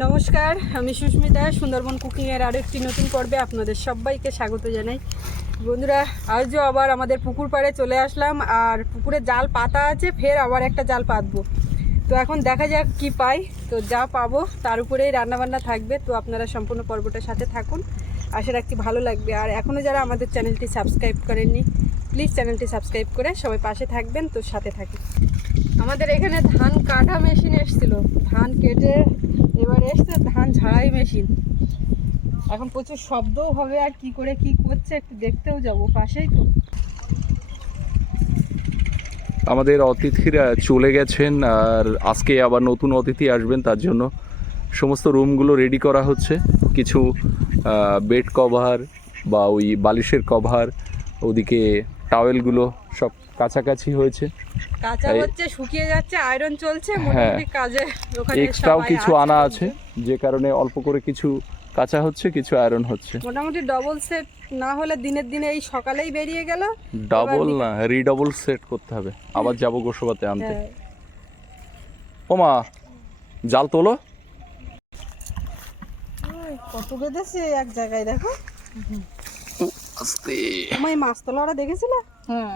নমস্কার, আমি সুস্মিতা, সুন্দরবন কুকিংয়ের আরও একটি নতুন পর্বে আপনাদের সবাইকে স্বাগত জানাই। বন্ধুরা, আজও আবার আমাদের পুকুর পাড়ে চলে আসলাম, আর পুকুরে জাল পাতা আছে, ফের আবার একটা জাল পাতবো। তো এখন দেখা যাক কি পাই। তো যা পাবো, তার উপরেই রান্নাবান্না থাকবে। তো আপনারা সম্পূর্ণ পর্বটার সাথে থাকুন। আশা রাখছি ভালো লাগবে। আর এখনও যারা আমাদের চ্যানেলটি সাবস্ক্রাইব করেননি, প্লিজ চ্যানেলটি সাবস্ক্রাইব করে সবাই পাশে থাকবেন, তো সাথে থাকুন। আমাদের এখানে ধান কাটা মেশিন এসছিল। ধান কেটে এবার এসছে, ধান ঝাড়াই মেশিন এখন প্রচুর শব্দও হবে আর কি করে কি করছে, একটু দেখতেও যাব, পাশেই তো। আমাদের অতিথিরা চলে গেছেন, আর আজকে আবার নতুন অতিথি আসবেন, তার জন্য সমস্ত রুমগুলো রেডি করা হচ্ছে। কিছু বেড কভার বা ওই বালিশের কভার ওদিকে টাওয়েলগুলো সব কাছাকাছি হয়েছে। কাঁচা হচ্ছে শুকিয়ে যাচ্ছে আয়রন চলছে হ্যাঁ। মোটামুটি কাজে ওখানে এক্সট্রাও কিছু আনা আছে যে কারণে অল্প করে কিছু কাঁচা হচ্ছে কিছু আয়রন হচ্ছে। মোটামুটি ডবল সেট না হলে দিনের দিনে এই সকালেই বেরিয়ে গেল। ডাবল না রিডবল সেট করতে হবে। আবার যাব গোসবাতে আনতে। হ্যাঁ। ওমা জাল তোলো। কত বেঁধেছে এক জায়গায় দেখো। আস্তে। আমার মাছ তোলারা দেখেছিলে? হুম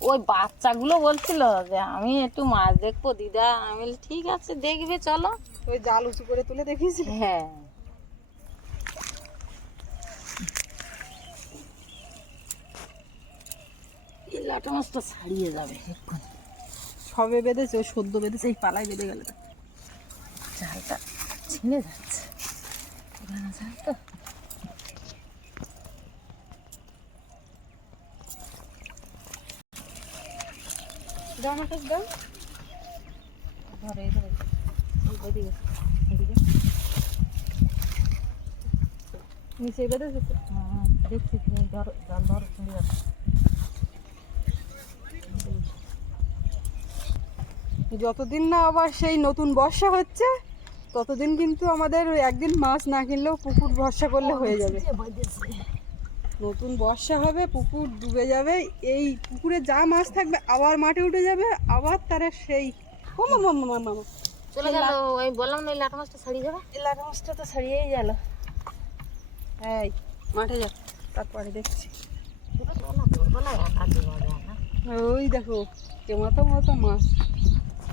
ওই বাচ্চাগুলো বলছিল যে আমি একটু মাছ দেখব দিদা। আমি ঠিক আছে দেখবে চলো। ওই জাল উঁচু করে তুলে দেখিয়েছিলে? হ্যাঁ। এই লাটা মাছটা ছাড়িয়ে যাবে এক্ষুনি। সবে বেঁধেছে ওই সদ্য বেঁধেছে এই পালায় বেঁধে গেল। জালটা ছিঁড়ে যাচ্ছে। জাল তো কাছে, দাও। ধরে যতদিন না আবার সেই নতুন বর্ষা হচ্ছে, ততদিন কিন্তু আমাদের একদিন মাছ না কিনলেও পুকুর ভরসা করলে হয়ে যাবে। নতুন বর্ষা হবে পুকুর ডুবে যাবে এই পুকুরে যা মাছ থাকবে আবার মাঠে উঠে যাবে আবার তারা সেই ও মামা মামা মামা চলে গেল ওই বললাম না এই লাটা মাছটা ছাড়িয়ে যাবে? এই লাটা মাছটা তো ছাড়িয়েই গেল। এই মাঠে যা তারপরে দেখছি। ওই দেখো কেমাতো মতো মাছ।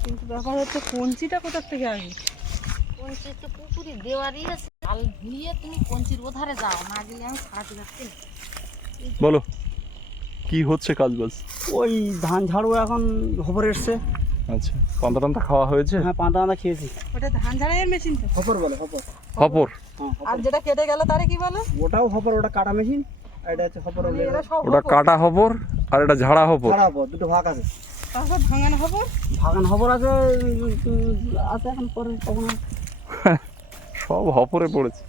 কিন্তু ব্যাপার হচ্ছে কঞ্চিটা কোথার থেকে আসবে? কঞ্চি তো পুকুরি দেওয়ারই আছে। জাল ভিড়িয়ে তুমি কঞ্চির ওধারে যাও না গেলে আমি ছাড়াতে যাচ্ছি বলো কি হচ্ছে কাজ বাজ? ওই ধান ঝাড়ু এখন খবর এসছে। আচ্ছা পান্তা টান্তা খাওয়া হয়েছে? হ্যাঁ পাঁদা পাঁদা খেয়েছি। ওটা ধান ঝাড়াইয়ের মেশিন তো। খবর বলে খবর। হপর হ্যাঁ আর যেটা কেটে গেল তারে কি বলে? ওটাও খবর ওটা কাটা মেশিন আর এটা হচ্ছে খবর মানে ওটা কাটা হপর আর এটা ঝাড়া হপর ছাড়া খবর দুটো ভাগ আছে। তারপর ভাঙানো হবে ভাগান খবর আছে আছে এখন পরে কখন সব হপরে পড়েছে।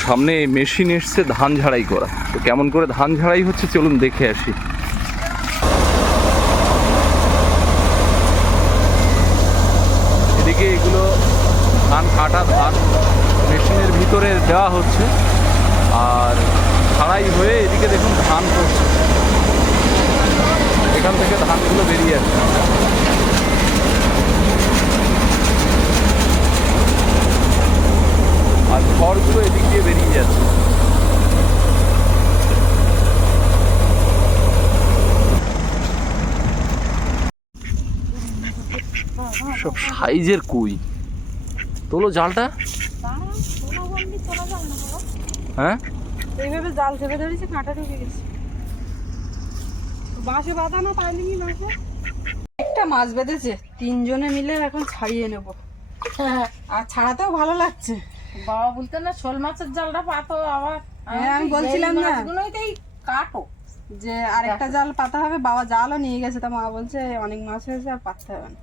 সামনে মেশিন এসছে ধান ঝাড়াই করা। তো কেমন করে ধান ঝাড়াই হচ্ছে চলুন দেখে আসি এদিকে এগুলো কাটা ধান মেশিনের ভিতরে দেওয়া হচ্ছে। আর ঝাড়াই হয়ে এদিকে দেখুন ধান পড়ছে। এখান থেকে ধানগুলো বেরিয়ে আসছে। আর খড়গুলো এদিক দিয়ে বেরিয়ে যাচ্ছে। সব সাইজের কুই। তোলো জালটা। হ্যাঁ? এইভাবে জাল চেপে ধরেছে কাঁটা ঢুকে গেছে। বাঁশে বাঁধানো পাইনি বাঁশে। একটা মাছ বেঁধেছে তিনজনে মিলে এখন ছাড়িয়ে নেব। আর ছাড়াতেও ভালো লাগছে। বাবা বলতে না শোল মাছের জালটা পাতো আবার। হ্যাঁ, আমি বলছিলাম না। মাছগুলোই কাটো। যে আরেকটা জাল পাতা হবে বাবা জালও নিয়ে গেছে তা মা বলছে অনেক মাছ হয়েছে আর পাততে হবে না।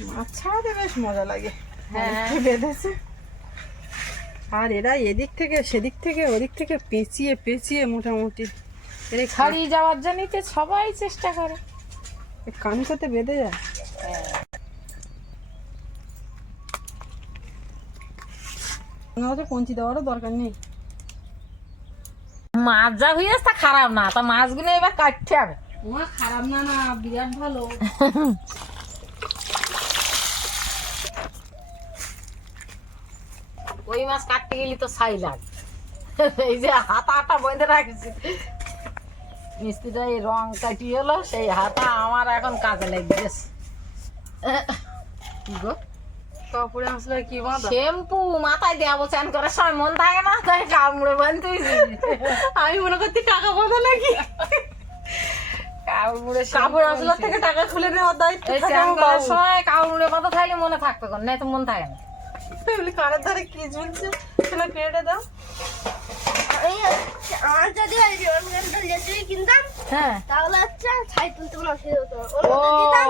মাছ ছাড়াতে বেশ মজা লাগে। হ্যাঁ। বেঁধেছে। আর এরা এদিক থেকে সেদিক থেকে ওদিক থেকে পেঁচিয়ে পেঁচিয়ে মোটামুটি। এরা খালি যাওয়ার জন্যই তো সবাই চেষ্টা করে। কানকোতে বেঁধে যায়। আমাদের কঞ্চি দেওয়ারও দরকার নেই। মাছ যা হয়েছে তা খারাপ না তা মাছগুলো এবার কাটতে হবে। খারাপ না না বিরাট ভালো। ওই মাছ কাটতে গেলি তো ছাই লাগে। এই যে হাতা হাতা বন্ধে রাখছি। মিস্ত্রিটা এই রং কাটিয়ে এলো সেই হাতা আমার এখন কাজে লেগে গেছে কি গো? কাপড়ে আসলে কি বাঁধা শ্যাম্পু মাথায় দেওয়া চান করার সময় মন থাকে না তাই কামড়ে বানতে আমি মনে করছি টাকা বাঁধা নাকি? কাপড় আসলার থেকে টাকা খুলে নেওয়ার দায়িত্ব সময় কামড়ে বাঁধা থাকলে মনে কোন নাই তো মন থাকে না। বলি কানের ধারে কি ঝুলছে? সেটা কেটে দাও। আমার যদি ওই রিমোট কন্ট্রোল কিনতাম হ্যাঁ। তাহলে হচ্ছে ছাই তুলতে কোনো অসুবিধা হতো।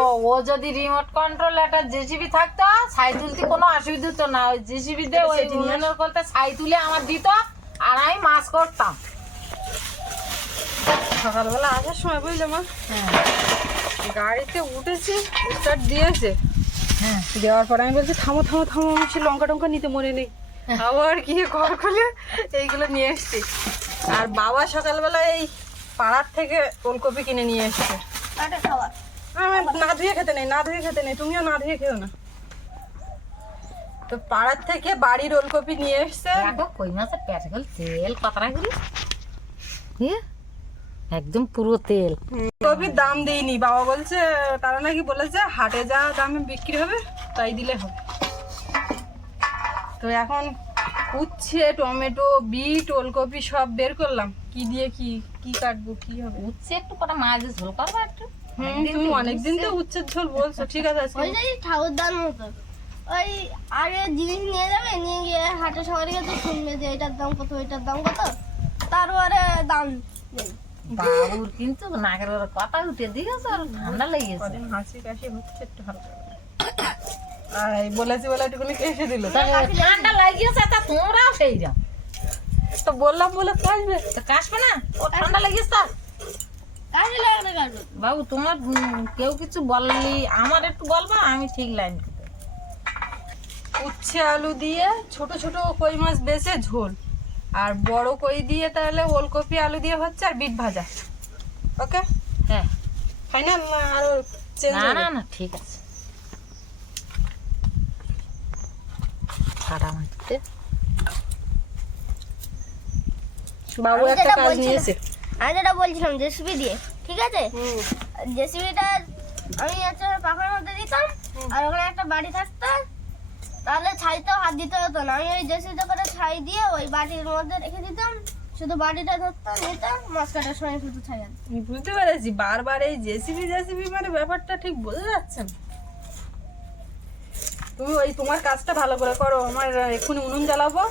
ও ও যদি রিমোট কন্ট্রোল একটা জেসিবি থাকতো ছাই তুলতে কোনো অসুবিধা হতো না। ওই জেসিবি দিয়ে ওই উন্নয়নের করতে ছাই তুলে আমার দিত আর আমি মাছ করতাম। সকালবেলা আসার সময় বুঝলে মা? হ্যাঁ। গাড়িতে উঠেছি স্টার্ট দিয়েছে। দেওয়ার পর আমি বলছি থামো থামো থামো আমার সে লঙ্কা টঙ্কা নিতে মনে নেই। আবার গিয়ে ঘর খুলে এইগুলো নিয়ে এসছি। আর বাবা সকালবেলা এই পাড়ার থেকে ওলকপি কিনে নিয়ে এসছে। না ধুয়ে খেতে নেই না ধুয়ে খেতে নেই তুমিও না ধুয়ে খেও না। তো পাড়ার থেকে বাড়ির ওলকপি নিয়ে এসছে। কই মাছের পেটে গেল তেল কতটা করি ইয়ে, একদম পুরো তেল। কপির দাম দিইনি বাবা বলছে তারা নাকি বলেছে হাটে যা দামে বিক্রি হবে তাই দিলে হবে। তো এখন উচ্ছে টমেটো বিট ওলকপি সব বের করলাম। কি দিয়ে কি কি কাটবো কি হবে? উচ্ছে একটু কটা মাছ ঝোল করব একটু? হুম, তুমি অনেকদিন তো উচ্ছের ঝোল বলছো ঠিক আছে আজকে ওই যে ঠাকুরদার মতো। ওই আগে জিনিস নিয়ে যাবে নিয়ে গিয়ে হাটে সবারই কাছে শুনবে যে এটার দাম কত এটার দাম কত। তারপরে দাম নেই বাবুর কিন্তু নাকের কথা উঠে দিয়েছে আর ঠান্ডা লেগেছে। হাসি কাশি হচ্ছে একটু হালকা আর এই বলেছি বলে একটুখানি কেসে দিল। ঠান্ডা লাগিয়েছে তা তোমরাও সেই যাও তো বললাম বলে কাশবে তো কাশবে না? ও ঠান্ডা লাগিয়েছে না বাবু তোমার কেউ কিছু বললি? আমার একটু বলবা আমি ঠিক লাইন উচ্ছে আলু দিয়ে ছোট ছোট কই মাছ বেছে ঝোল। আর বড় কই দিয়ে তাহলে ওলকপি আলু দিয়ে হচ্ছে আর বিট ভাজা। ওকে? হ্যাঁ। ফাইনাল না আরও চেঞ্জ না না না ঠিক আছে। ছাড়া মারতে। বাবু আমি একটা যেটা কাজ বলছিলাম- নিয়েছে। আমি যেটা বলছিলাম জেসিবি দিয়ে ঠিক আছে? জেসিবিটা আমি হচ্ছে পাখার মধ্যে দিতাম আর ওখানে একটা বাড়ি থাকতো তাহলে ছাইতেও হাত দিতে হতো না। আমি ওই জেসিবিটা করে ছাই দিয়ে ওই বাটির মধ্যে রেখে দিতাম, শুধু বাটিটা ধরতাম নিতাম মাছ কাটার সময় শুধু ছাই। আমি বুঝতে পেরেছি, বারবার এই জেসিবি জেসিবি মানে ব্যাপারটা ঠিক বোঝা যাচ্ছে তুমি ওই তোমার কাজটা ভালো করে করো, আমার এক্ষুনি উনুন জ্বালাবো,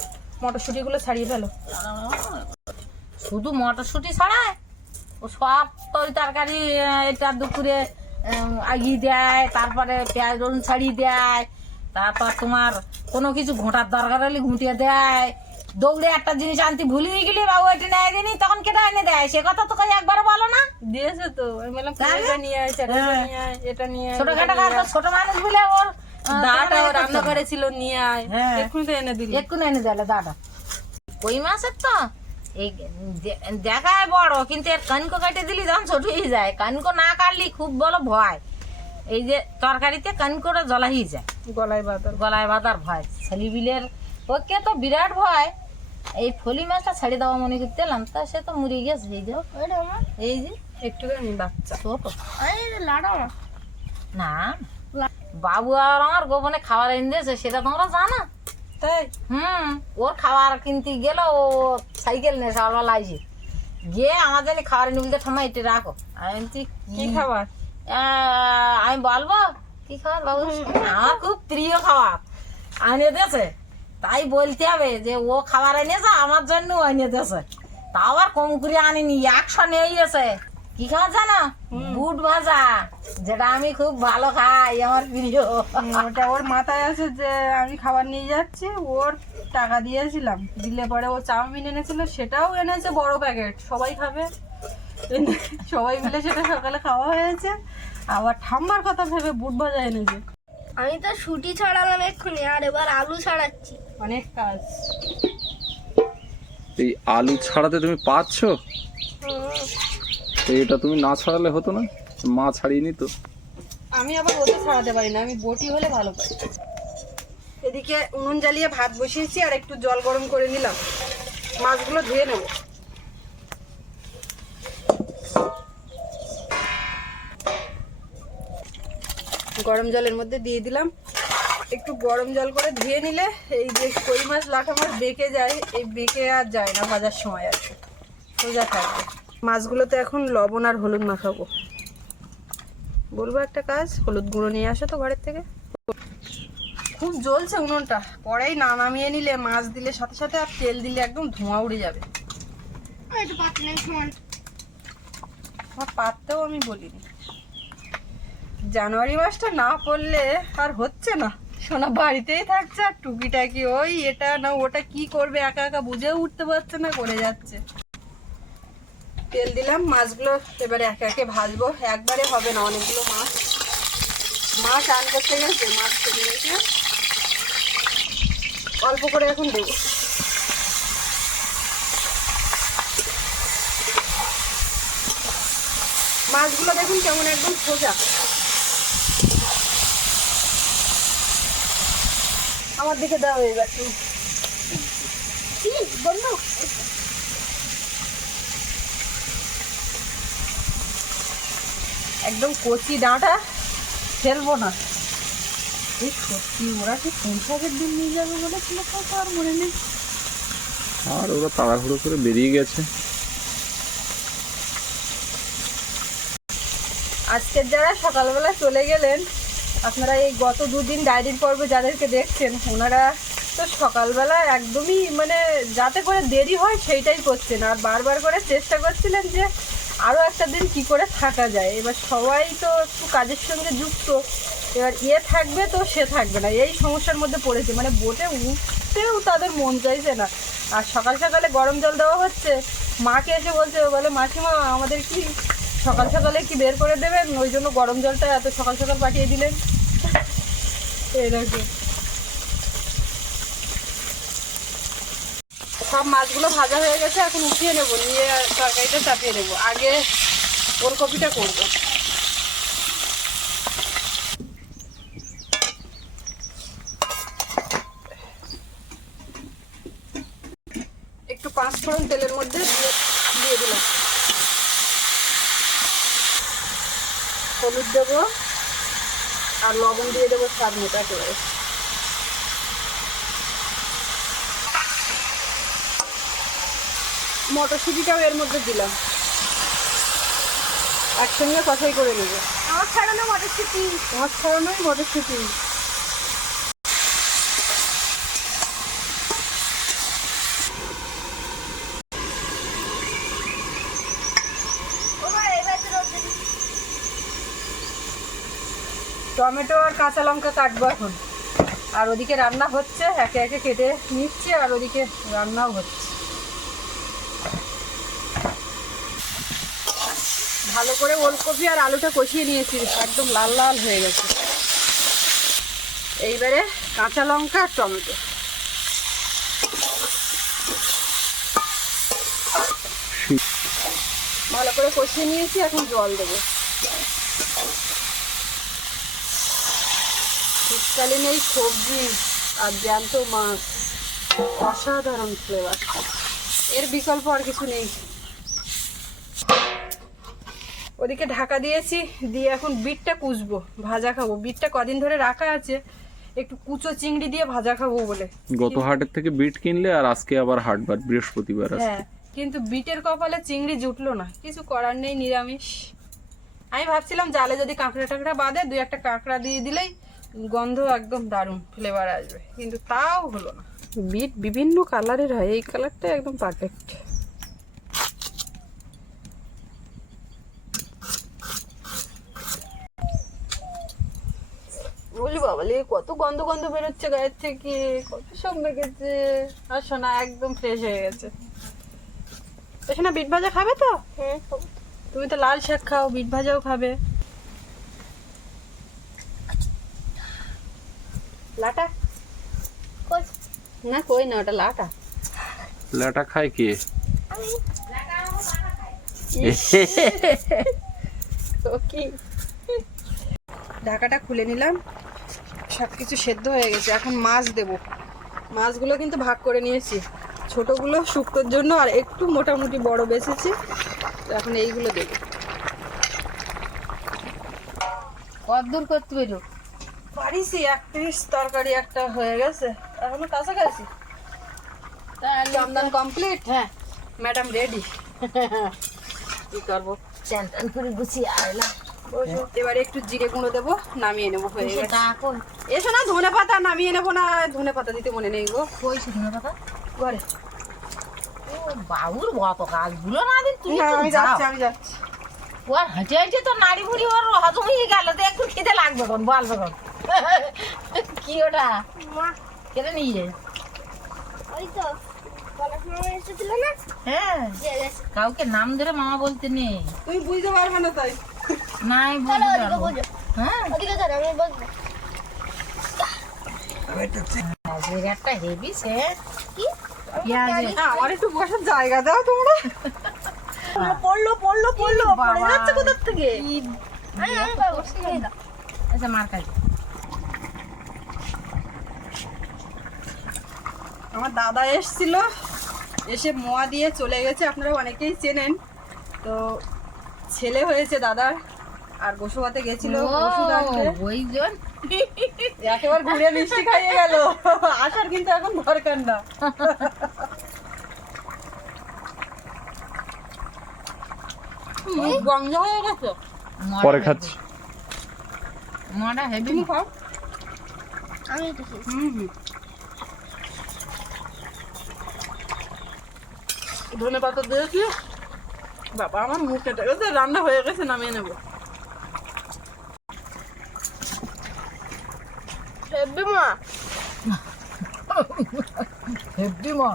মটরশুঁটিগুলো ছাড়িয়ে ফেলো। শুধু মটরশুঁটি ছাড়ায়? ও সব তরি তরকারি এটা দুপুরে আগিয়ে দেয়, তারপরে পেঁয়াজ রসুন ছাড়িয়ে দেয় তারপর তোমার কোনো কিছু ঘোঁটার দরকার হলে ঘুঁটিয়ে দেয়। দৌড়ে একটা জিনিস আনতে ভুলিয়ে গেলি বাবু এটা নেয় দিনি তখন কেটে এনে দেয়। সে কথা তো একবার বলো না। দিয়েছে তো। হ্যাঁ। ছোটখাটো কাজ ছোট মানুষ বলে ওর। দাটা রান্না করেছিল নিয়ে আয়। হ্যাঁ। এক্ষুনি তো এনে দিলি এক্ষুনি এনে দিলে দাদা কই মাছের তো? এই দেখায় বড় কিন্তু এর কানকো কাটে দিলি তখন ছোট হয়ে যায়। কানকো না কাটলি খুব বলো ভয়। এই যে তরকারিতে কান করে হয়ে যায় গলায় বাতার গলায় বাতার ভয়। ছেলি বিলের ওকে তো বিরাট ভয়। এই ফলি মাছটা ছেড়ে দেওয়া মনে করতে এলাম তা সে তো মরে গেছে এই যে। এই যে। একটুখানি বাচ্চা। ছোট না। বাবু আর আমার গোপনে খাবার এনে দিয়েছে সেটা তোমরা জানো? তাই? হুম ওর খাবার কিনতে গেল ও সাইকেল নিয়ে সকালবেলা আইসে গিয়ে জানি খাবার এনে বলতে ঠাম্মা এটা রাখো। আমি কি খাবার? আমি বলব? কি খাবার বাবু? আমার খুব প্রিয় খাবার। আনে দিয়েছে। তাই বলতে হবে যে ও খাবার এনেছে আমার জন্য এনে দিয়েছে। তা আবার কম করে আনিনি একশো নিয়ে গেছে কি খাবার জানো? বুট ভাজা যেটা আমি খুব ভালো খাই আমার প্রিয়। ওটা ওর মাথায় আছে যে আমি খাবার নিয়ে যাচ্ছি ওর টাকা দিয়েছিলাম। দিলে পরে ও চাউমিন এনেছিল সেটাও এনেছে বড় প্যাকেট সবাই খাবে। সবাই মিলে সেটা সকালে খাওয়া হয়েছে। আবার ঠাম্মার কথা ভেবে বুট ভাজা এনেছে। আমি তো শুটি ছাড়ালাম এক্ষুনি আর এবার আলু ছাড়াচ্ছি। অনেক কাজ। এই আলু ছাড়াতে তুমি পাচ্ছ এটা তুমি না ছাড়ালে হতো না মা ছাড়িয়ে নিত। আমি আবার ওতে ছাড়াতে পারি না আমি বটি হলে ভালো পাই। এদিকে উনুন জ্বালিয়ে ভাত বসিয়েছি আর একটু জল গরম করে নিলাম। মাছগুলো ধুয়ে নেব। গরম জলের মধ্যে দিয়ে দিলাম। একটু গরম জল করে ধুয়ে নিলে এই যে কই মাছ লাঠা মাছ বেঁকে যায় এই বেঁকে আর যায় না ভাজার সময় আর সোজা থাকবে। মাছগুলোতে এখন লবণ আর হলুদ মাখাবো। বলব একটা কাজ হলুদ গুঁড়ো নিয়ে আসো তো ঘরের থেকে। খুব জ্বলছে উনুনটা। পরেই না নামিয়ে নিলে মাছ দিলে সাথে সাথে আর তেল দিলে একদম ধোঁয়া উড়ে যাবে। আমার পাততেও আমি বলিনি। জানুয়ারি মাসটা না পড়লে আর হচ্ছে না। সোনা বাড়িতেই থাকছে আর টুকিটাকি ওই এটা না, ওটা কি করবে, একা একা বুঝেও উঠতে পারছে না করে যাচ্ছে। তেল দিলাম, মাছগুলো এবারে একে একে ভাজবো। একবারে হবে না, অনেকগুলো মাছ। মাছ আন করতে গেছে, মাছ চলে গেছে। অল্প করে এখন দেবো। মাছগুলো দেখুন কেমন একদম সোজা। আমার দিকে দাও এবার। তুমি বন্ধু? একদম কচি ডাঁটা ফেলব না। এই সত্যি ওরা কি কোন শাকের দিন নিয়ে যাবে বলেছিল তো আর মনে নেই? আর ওরা তাড়াহুড়ো করে বেরিয়ে গেছে। আজকের যারা সকালবেলা চলে গেলেন আপনারা এই গত দুদিন ডায়েরির পর্ব যাদেরকে দেখছেন, ওনারা তো সকালবেলা একদমই মানে যাতে করে দেরি হয় সেইটাই করছেন। আর বারবার করে চেষ্টা করছিলেন যে আরও একটা দিন কি করে থাকা যায়। এবার সবাই তো একটু কাজের সঙ্গে যুক্ত। এবার ইয়ে থাকবে তো সে থাকবে না। এই সমস্যার মধ্যে পড়েছে। মানে বোটে উঠতেও তাদের মন চাইছে না। আর সকাল সকালে গরম জল দেওয়া হচ্ছে। মাকে এসে বলছে, বলে, মাসিমা, আমাদের কি সকাল সকালে কি বের করে দেবেন? ওই জন্য গরম জলটা এত সকাল সকাল পাঠিয়ে দিলেন। সব মাছগুলো ভাজা হয়ে গেছে, এখন উঠিয়ে নেব, নিয়ে তরকারিটা চাপিয়ে নেব। আগে ওলকপিটা করব। একটু পাঁচ ফোড়ন তেলের মধ্যে দিয়ে দিলাম। হলুদ দেবো আর লবণ দিয়ে দেবো স্বাদ মতো একেবারে। মটরশুঁটিটাও এর মধ্যে দিলাম। একসঙ্গে কথাই করে নেব। আমার ছাড়ানো মটরশুটি। আমার ছাড়ানোই মটরশুঁটি ওমা এবার তো রোদ দিবি। টমেটো আর কাঁচা লঙ্কা কাটবো এখন। আর ওদিকে রান্না হচ্ছে, একে একে কেটে নিচ্ছে, আর ওদিকে রান্নাও হচ্ছে। ভালো করে ওলকপি আর আলুটা কষিয়ে নিয়েছি, একদম লাল লাল হয়ে গেছে। এইবারে কাঁচা লঙ্কা আর টমেটো। ভালো করে কষিয়ে নিয়েছি, এখন জল দেবো। শীতকালীন এই সবজি আর জ্যান্ত মাছ। অসাধারণ ফ্লেভার এর বিকল্প আর কিছু নেই। ওদিকে ঢাকা দিয়েছি দিয়ে এখন বিটটা কুচবো ভাজা খাব। বিটটা কদিন ধরে রাখা আছে একটু কুচো চিংড়ি দিয়ে ভাজা খাব বলে। গত হাটের থেকে বিট কিনলে আর আজকে আবার হাটবার বৃহস্পতিবার হ্যাঁ কিন্তু বিটের কপালে চিংড়ি জুটলো না। কিছু করার নেই নিরামিষ। আমি ভাবছিলাম জালে যদি কাঁকড়া টাকড়া বাদে দুই একটা কাঁকড়া দিয়ে দিলেই গন্ধ একদম দারুণ ফ্লেভার আসবে। কিন্তু তাও হলো না। বিট বিভিন্ন কালারের হয় এই কালারটা একদম পারফেক্ট বলি বাবালি কত গন্ধ গন্ধ বেরোচ্ছে গায়ের থেকে কত সব মেখেছে। আর সোনা একদম ফ্রেশ হয়ে গেছে। সোনা বিট ভাজা খাবে তো? হ্যাঁ তুমি তো লাল শাক খাও বিট ভাজাও খাবে। লাটা? কই? না কই না ওটা লাটা। লাটা খায় কে? তো কি? ঢাকাটা খুলে নিলাম। সব কিছু সেদ্ধ হয়ে গেছে। এখন মাছ দেব। মাছগুলো কিন্তু ভাগ করে নিয়েছি। ছোটগুলো শুক্তোর জন্য আর একটু মোটামুটি বড় বেছেছি। তো এখন এইগুলো দেবো। কত দূর করতে পেল পারিছি এক পিস তরকারি একটা হয়ে গেছে। এখনও কাছাকাছি। চন্দন কমপ্লিট হ্যাঁ। ম্যাডাম রেডি কি করব? চ্যান ট্যান করে গুছিয়ে আইলাম এবারে একটু জিরে গুঁড়ো দেবো নামিয়ে নেব হয়ে গেছে। এসো না ধনে পাতা নামিয়ে নেব না ধনে পাতা দিতে মনে নেই গো। কই শুকনো কথা ঘরে। ও বাবুর বত কাজগুলো না দিন না, আমি। যাচ্ছি আমি যাচ্ছি। ও আর হেঁটে হেঁটে তো নাড়ি ভুড়ি ওর হজম হয়ে গেল তো একটু খেতে লাগবে কোন বলবে কোন কি ওটা? কেটে নিয়ে ওই তো না? হ্যাঁ। কাউকে নাম ধরে মামা বলতে নেই। তুমি বুঝতে পারবে না তাই। পারব। হ্যাঁ। পেঁয়াজের একটা হেভি সে না, আমার একটু বসার জায়গা দাও তোমরা। পড়ল পড়ল পড়ল পড়ে যাচ্ছে কোথার থেকে? আচ্ছা মার খাই। আমার দাদা এসছিল এসে মোয়া দিয়ে চলে গেছে আপনারা অনেকেই চেনেন। তো ছেলে হয়েছে দাদার আর গোসবাতে গেছিল একেবারে ঘুরে মিষ্টি খাইয়ে গেল। আসার কিন্তু এখন দরকার না। বন্ধ হয়ে গেছে? পরে খাচ্ছি। মাটা হেভি। খাও। আমি হুম হুম। ধনে পাতা দিয়েছি। বাবা আমার মুখ কেটে গেছে রান্না হয়ে গেছে নামিয়ে নেব। হেব্বি মা। হেভি মা।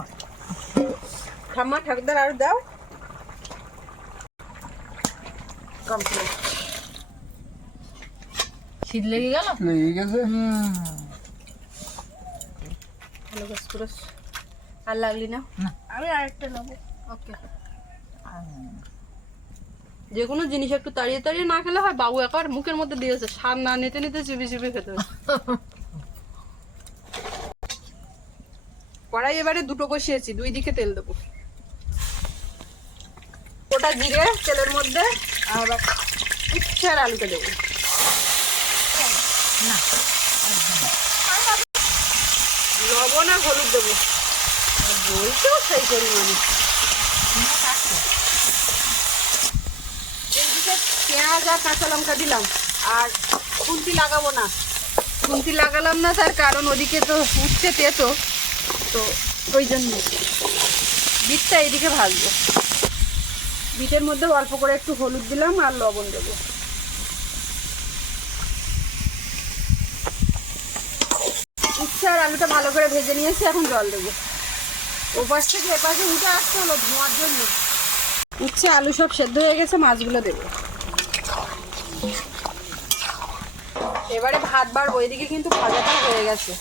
ঠাম্মা ঠাকুরদার আর দাও। কমপ্লিট। শীত লেগে গেল? লেগে গেছে। হুম। ভালো পুরো আর লাগলি না। আমি আরেকটা নেব। যে কোনো জিনিস একটু তাড়িয়ে তাড়িয়ে না খেলে হয়, বাবু একবার মুখের মধ্যে দিয়েছে সার না নিতে নিতে চিবি চিবি খেতে। কড়াই এবারে দুটো কষিয়েছি দুই দিকে তেল দেবো। ওটা জিরে, তেলের মধ্যে, আর ইচ্ছে আর আলুটা দেবো। লবণ আর হলুদ দেবো। আর বলছেও সেই পরিমাণে। এইদিকে পেঁয়াজ আর কাঁচা লঙ্কা দিলাম। আর খুন্তি লাগাবো না। খুন্তি লাগালাম না তার কারণ ওদিকে তো উঠছে তেতো। তো ওই জন্য। বিটটা এইদিকে ভাজবো। বিটের মধ্যে অল্প করে একটু হলুদ দিলাম আর লবণ দেবো। উচ্ছে আর আলুটা ভালো করে ভেজে নিয়েছি, এখন জল দেবো। ওপাশ থেকে এপাশে উঠে আসতে হলো ধোঁয়ার জন্য। উচ্ছে আলু সব সেদ্ধ হয়ে গেছে মাছগুলো দেবো। এবারে ভাত বার ওইদিকে কিন্তু ভাজাটা হয়ে গেছে।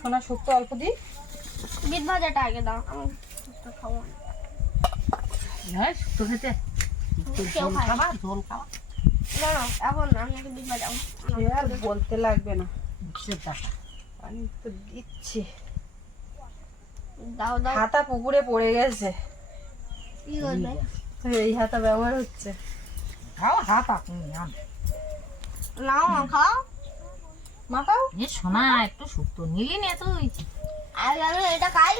সোনা শুক্তো অল্প দিই বিট ভাজাটা আগে দাও আমি তো খাব। না। হ্যাঁ শুক্তো খেতে। না। এখন আমি আর বলতে লাগবে না তো দিচ্ছি হাতা পুকুরে পড়ে গেছে এই হাতা ব্যবহার হচ্ছে খাও হাত নাও খাও মাখাও এ সোনা একটু শুক্তো নিলি নে তুই আগে আমি এটা খাই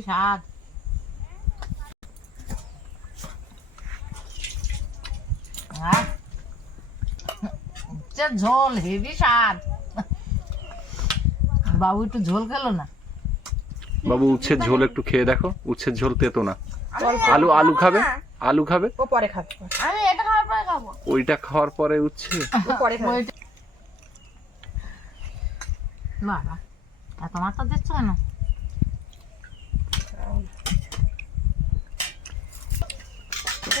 স্বাদ হ্যাঁ? ঝোল হেভি স্বাদ। বাবু একটু ঝোল খেলো না? বাবু উচ্ছের ঝোল একটু খেয়ে দেখো। উচ্ছের ঝোল তেতো না। আলু আলু খাবে? আলু খাবে? ও পরে খাবে আমি এটা খাওয়ার পরে খাব। ওইটা খাওয়ার পরে উচ্ছে? ও পরে খাবে। না না এত মাথা দিচ্ছ কেন?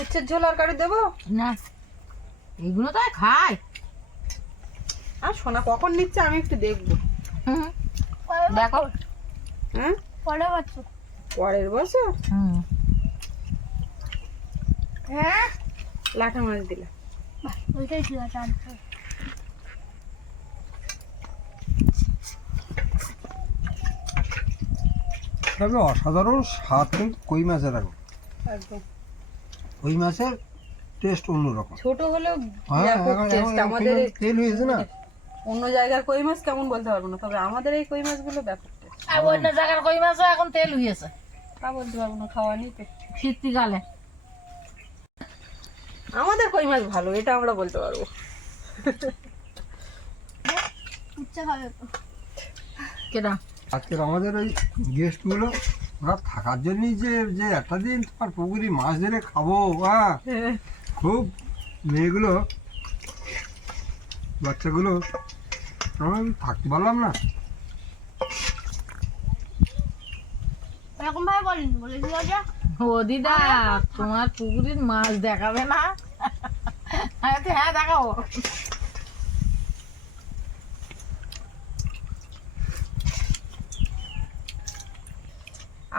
উচ্ছের ঝোল আর কারি দেবো? না। এগুলো তো খায়। আর সোনা কখন নিচ্ছে আমি একটু দেখব। দেখো। হ্যাঁ? পরের বছর। পরের বছর? হ্যাঁ? লাঠা মাছ দিলাম ওইটাই ঠিক আছে তবে অসাধারণ স্বাদ কিন্তু কই মাছের এখন? একদম। কই মাছের টেস্ট অন্যরকম ছোট হলেও হ্যাঁ টেস্ট আমাদের তেল হয়েছে না? অন্য জায়গার কই মাছ কেমন বলতে পারব না তবে আমাদের এই কই মাছগুলো ব্যাপক টেস্ট আর অন্য জায়গার কই মাছও এখন তেল হয়েছে। তা বলতে পারব না খাওয়া নিতে শীতকালে। আমাদের কই মাছ ভালো এটা আমরা বলতে পারব। আজকের আমাদের ওই গেস্টগুলো ওরা থাকার জন্যই যে যে একটা দিন তোমার পুকুরি মাছ ধরে খাব হ্যাঁ। খুব মেয়েগুলো বাচ্চাগুলো আমি থাকতে পারলাম না। এরকম ভাবে বলেন বলেছিল যে। ও দিদা তোমার পুকুরের মাছ দেখাবে না? হ্যাঁ দেখাবো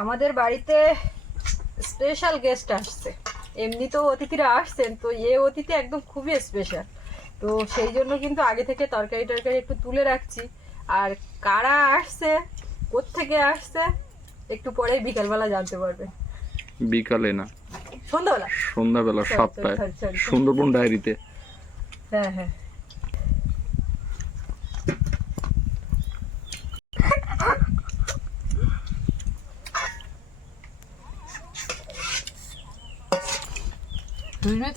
আমাদের বাড়িতে স্পেশাল গেস্ট আসছে। এমনি তো অতিথিরা আসছেন তো এ অতিথি একদম খুবই স্পেশাল তো সেই জন্য কিন্তু আগে থেকে তরকারি টরকারি একটু তুলে রাখছি। আর কারা আসছে কোত্থেকে আসছে একটু পরে বিকালবেলা জানতে পারবে। বিকালে না। সন্ধ্যাবেলা? সন্ধ্যাবেলা সাতটায়. সুন্দরবন ডায়েরিতে। হ্যাঁ হ্যাঁ।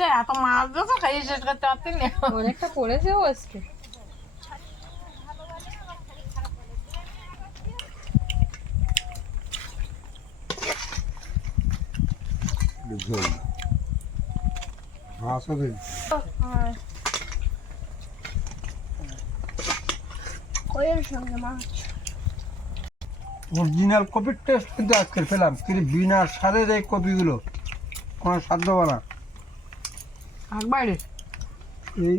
তো এত মাছ দিয়েছ খাইয়ে শেষ করতে পারতেন অনেকটা আজকে। কইয়ের সঙ্গে মাছ। অরিজিনাল কপির টেস্ট কিন্তু আজকে পেলাম কিন্তু বিনা স্বাদের এই কপিগুলো কোনো সাধ্য না। এই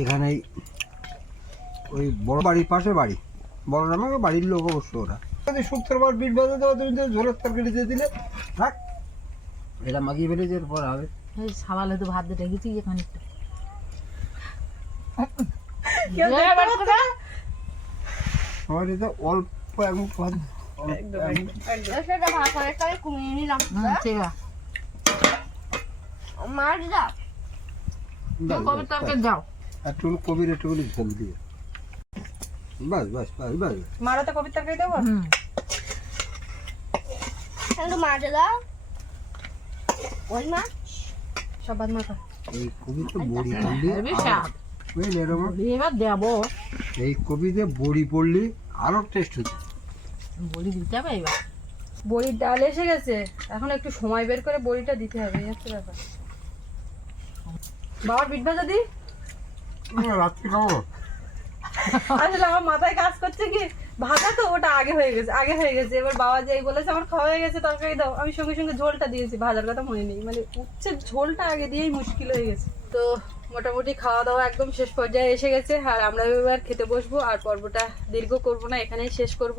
এখানেই ওই বড় বাড়ির পাশে বাড়ি। বড় নামে বাড়ির লোক অবশ্য ওরা। যদি শুক্রবার বিট বাজে দেওয়া তুমি যদি ঝোলের তরকারি দিয়ে দিলে থাক এটা মাগিয়ে ফেলে যে পর হবে। এই সাবালে তো ভাত দিয়ে রেখেছি এখানে একটু? আমার এটা অল্প এখন ভাত একদম একদম। কমিয়ে নিলাম। হুম, ঠিক আছে। মাছ দাও বাস, কবে তরকে যাও একটু কবির একটু ঝোল দিয়ে। বাস বাস বাস বাস। মারাতে কবির তরকারি দেবো? একটু মাছ দাও ওই মাছ সব বাদ এই কবি তো বড়ি পড়লি। বুঝলি এরকম এবার দেবো। এই কবিতে বড়ি পড়লি আরও টেস্ট হচ্ছে। বলি দিতে হবে এবার। বড়ির ডাল এসে গেছে। এখন একটু সময় বের করে বড়িটা দিতে হবে এই হচ্ছে ব্যাপার। বাবার পিঠ ভাজা দি রাত্রি খাব। আসলে আমার মাথায় কাজ করছে কি ভাজা তো ওটা আগে হয়ে গেছে আগে হয়ে গেছে। এবার বাবা যেই বলেছে আমার খাওয়া হয়ে গেছে তরকারি দাও। আমি সঙ্গে সঙ্গে ঝোলটা দিয়েছি ভাজার কথা মনে নেই। মানে উচ্ছে ঝোলটা আগে দিয়েই মুশকিল হয়ে গেছে। তো মোটামুটি খাওয়া দাওয়া একদম শেষ পর্যায়ে এসে গেছে। আর আমরা এবার খেতে বসবো আর পর্বটা দীর্ঘ করব না এখানেই শেষ করব।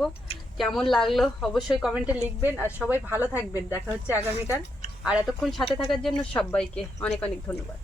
কেমন লাগল অবশ্যই কমেন্টে লিখবেন আর সবাই ভালো থাকবেন। দেখা হচ্ছে আগামীকাল। আর এতক্ষণ সাথে থাকার জন্য সবাইকে অনেক অনেক ধন্যবাদ।